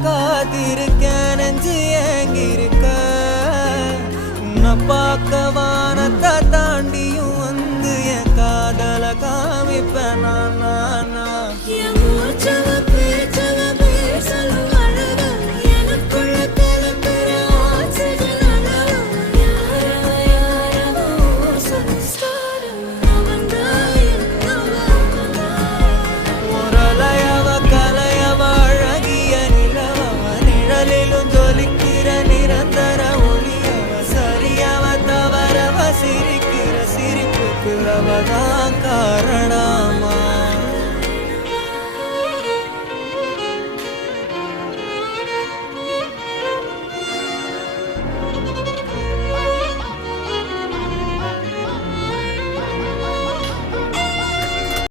காத்திருக்கேன் நெஞ்சு ஏங்கிருக்க உன்னை பார்க்க வானத்தை தாண்டியும் வந்து என் காதல காமிப்பேன் நான்